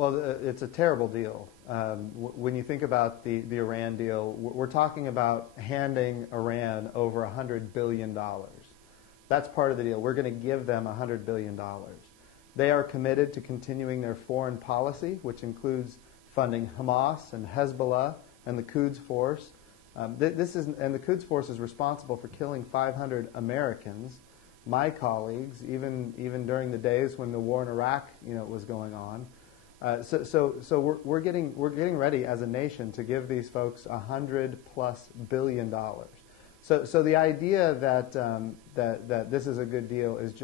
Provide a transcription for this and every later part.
Well, it's a terrible deal. When you think about the Iran deal, we're talking about handing Iran over $100 billion. That's part of the deal. We're going to give them $100 billion. They are committed to continuing their foreign policy, which includes funding Hamas and Hezbollah and the Quds Force. And the Quds Force is responsible for killing 500 Americans, my colleagues, even during the days when the war in Iraq, was going on. So we're getting ready as a nation to give these folks $100+ billion. So the idea that this is a good deal is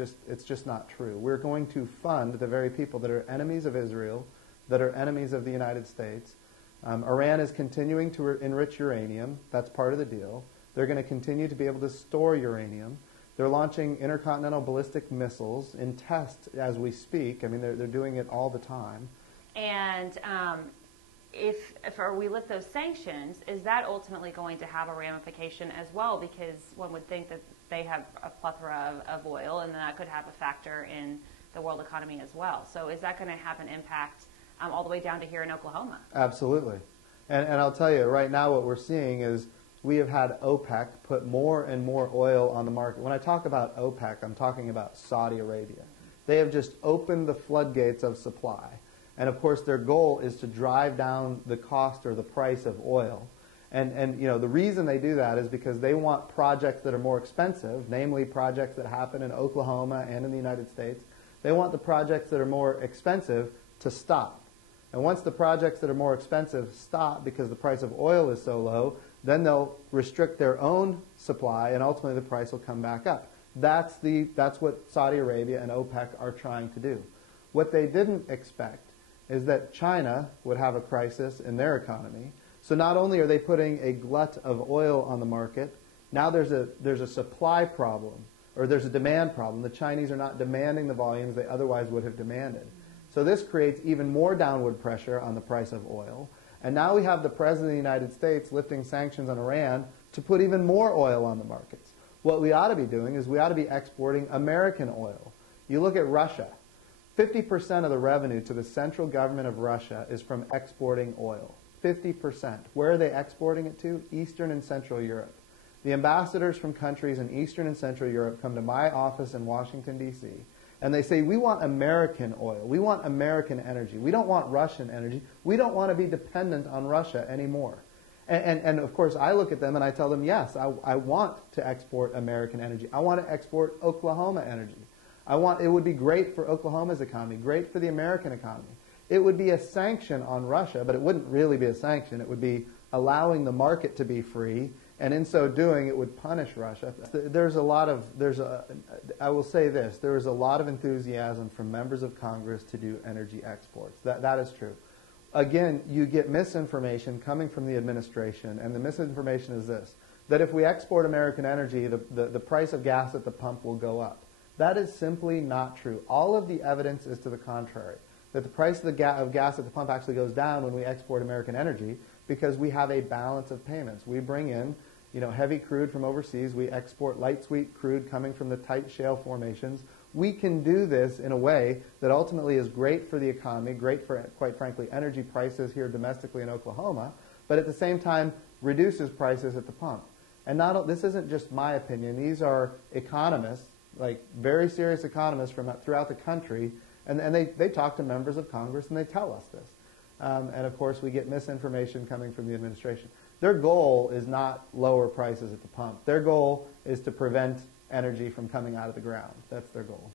just not true. We're going to fund the very people that are enemies of Israel, that are enemies of the United States. Iran is continuing to enrich uranium. That's part of the deal. They're going to continue to be able to store uranium. They're launching intercontinental ballistic missiles in test as we speak. I mean, they're doing it all the time. And if we lift those sanctions, is that ultimately going to have a ramification as well? Because one would think that they have a plethora of oil, and that could have a factor in the world economy as well. So is that going to have an impact all the way down to here in Oklahoma? Absolutely. And I'll tell you, right now what we're seeing is we have had OPEC put more and more oil on the market. When I talk about OPEC, I'm talking about Saudi Arabia. They have just opened the floodgates of supply. And of course, their goal is to drive down the cost or the price of oil. And the reason they do that is because they want projects that are more expensive, namely projects that happen in Oklahoma and in the United States. They want the projects that are more expensive to stop. And once the projects that are more expensive stop because the price of oil is so low, then they'll restrict their own supply, and ultimately the price will come back up. That's what Saudi Arabia and OPEC are trying to do. What they didn't expect is that China would have a crisis in their economy. So not only are they putting a glut of oil on the market, now there's a supply problem, or there's a demand problem. The Chinese are not demanding the volumes they otherwise would have demanded. So this creates even more downward pressure on the price of oil. And now we have the President of the United States lifting sanctions on Iran to put even more oil on the markets. What we ought to be doing is we ought to be exporting American oil. You look at Russia. 50% of the revenue to the central government of Russia is from exporting oil. 50%. Where are they exporting it to? Eastern and Central Europe. The ambassadors from countries in Eastern and Central Europe come to my office in Washington, D.C., and they say, we want American oil. We want American energy. We don't want Russian energy. We don't want to be dependent on Russia anymore. And of course, I look at them and I tell them, yes, I want to export American energy. I want to export Oklahoma energy. It would be great for Oklahoma's economy, great for the American economy. It would be a sanction on Russia, but it wouldn't really be a sanction. It would be allowing the market to be free, and in so doing, it would punish Russia. I will say this, there is a lot of enthusiasm from members of Congress to do energy exports. That is true. Again, you get misinformation coming from the administration, and the misinformation is this, that if we export American energy, the price of gas at the pump will go up. That is simply not true. All of the evidence is to the contrary, that the price of gas at the pump actually goes down when we export American energy because we have a balance of payments. We bring in heavy crude from overseas. We export light sweet crude coming from the tight shale formations. We can do this in a way that ultimately is great for the economy, great for, quite frankly, energy prices here domestically in Oklahoma, but at the same time reduces prices at the pump. And this isn't just my opinion. These are economists, like very serious economists from throughout the country, and they talk to members of Congress and they tell us this. And of course we get misinformation coming from the administration. Their goal is not lower prices at the pump. Their goal is to prevent energy from coming out of the ground. That's their goal.